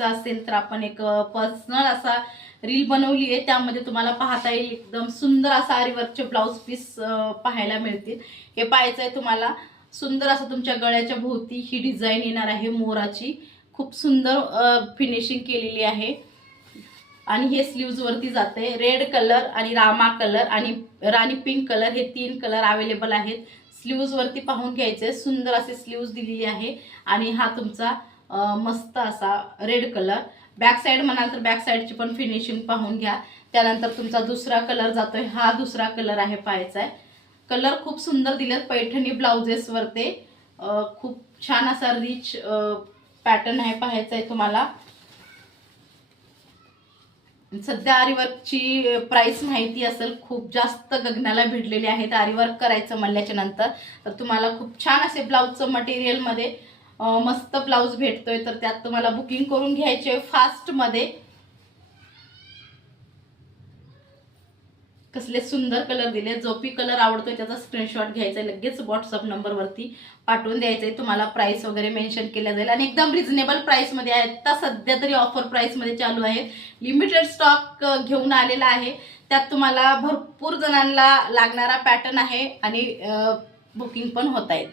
पाहायचा असेल तर आपण एक पर्सनल असा रील बनवली आहे, त्यामध्ये तुम्हाला पाहता येईल एकदम सुंदर असा आरीवर्कचे ब्लाऊज पीस पाहायला मिळतील। हे पाहायचं आहे तुम्हाला, सुंदर असं तुमच्या गळ्याच्या भोवती ही डिझाईन येणार आहे मोराची, खूप सुंदर फिनिशिंग केलेली आहे आणि हे स्लीव्ज वरती जाते। रेड कलर आणि रामा कलर आणि राणी पिंक कलर हे 3 कलर अवेलेबल आहेत। स्लीव्ज वरती पाहून घ्यायचे, सुंदर असे स्लीव्ज दिलेली आहे आणि हा तुमचा मस्त असा रेड कलर। बॅक साइड म्हणाल तर बॅक साइडची पण फिनिशिंग पाहून घ्या। त्यानंतर तुमचा दुसरा कलर जातोय, हा दुसरा कलर आहे पाहायचा आहे। कलर खूप सुंदर दिलेत पैठणी ब्लाउजेस वरती, खूप छान असा रिच पॅटर्न आहे पाहायचा आहे तुम्हाला। सध्या आरीवर्कची प्राइस माहिती असेल, खूप जास्त गगनाला भिडलेली आहेत आरीवर्क करायचं म्हणल्याच्या नंतर। तर तुम्हाला खूप छान असे ब्लाउजचं मटेरियल मध्ये मस्त ब्लाउज भेटतोय, तर त्यात तुम्हाला बुकिंग करून घ्यायचे फास्ट मध्ये। कसले सुंदर कलर दिले, जो पी कलर आवडतोय त्याचा स्क्रीनशॉट घ्यायचा, लगेच व्हॉट्सअप नंबर वरती पाठवून द्यायचंय। तुम्हाला प्राइस वगैरे मेन्शन केल्या जाईल आणि एकदम रिझनेबल प्राइस मध्ये आहे। आता सध्या तरी ऑफर प्राइस मध्ये चालू आहे, लिमिटेड स्टॉक घेऊन आलेला आहे। त्यात तुम्हाला भरपूर जणांना लागणारा पॅटर्न आहे आणि बुकिंग पण होत आहेत।